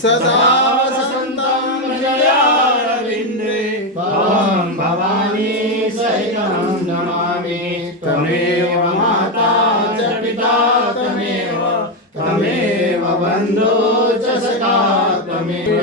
सदा वसन्तं हृदयारविन्दे त्वां भवानी सहितं नमामि। त्वमेव माता च पिता त्वमेव बन्धो च सखा त्वमेव